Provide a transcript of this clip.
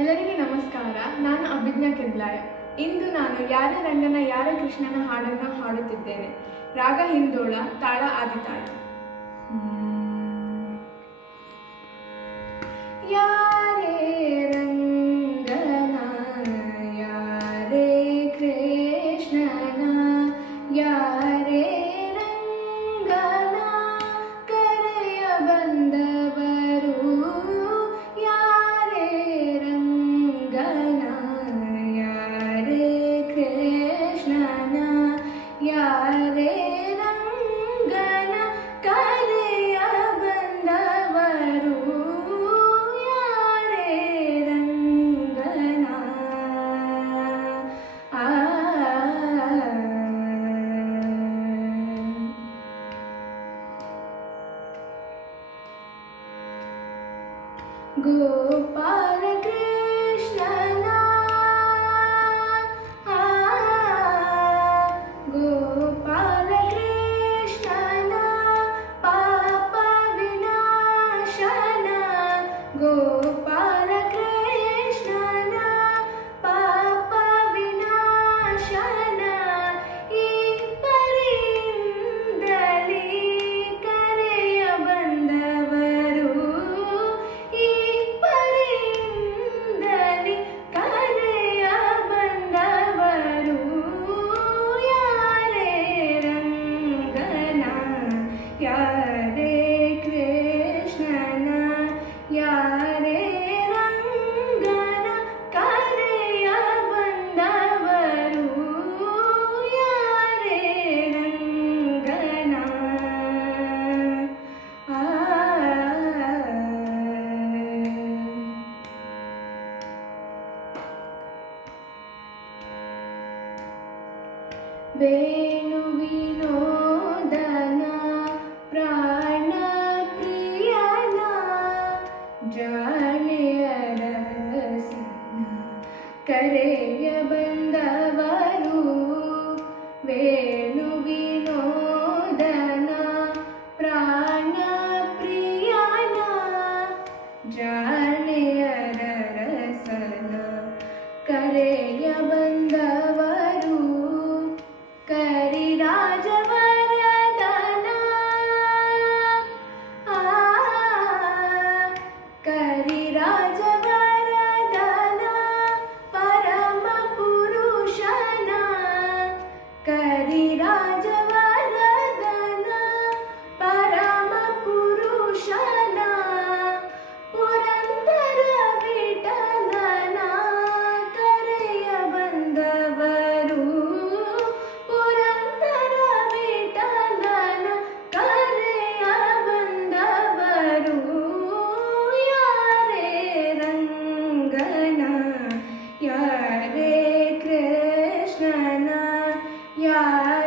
ಎಲ್ಲರಿಗೆ ನಮಸ್ಕಾರ. ನಾನು ಅಭಿಜ್ಞಾ ಕೆದ್ಲಾಯ ಇಂದು ನಾನು ಯಾರ ರಂಗನ, ಯಾರ ಕೃಷ್ಣನ ಹಾಡನ್ನು ಹಾಡುತ್ತಿದ್ದೇನೆ? ರಾಗ ಹಿಂದೋಳ, ತಾಳ ಆದಿತಾಳ. ಯಾರೇ ರಂಗನ ಕೃಷ್ಣನ गोपाल വേണുവിനോദന പ്രാണപ്രിയന ജാലയര കരയ ബന്ധവരു വേണുവിനോദന പ്രാണപ്രിയന ജാലയര കരയ 系啊系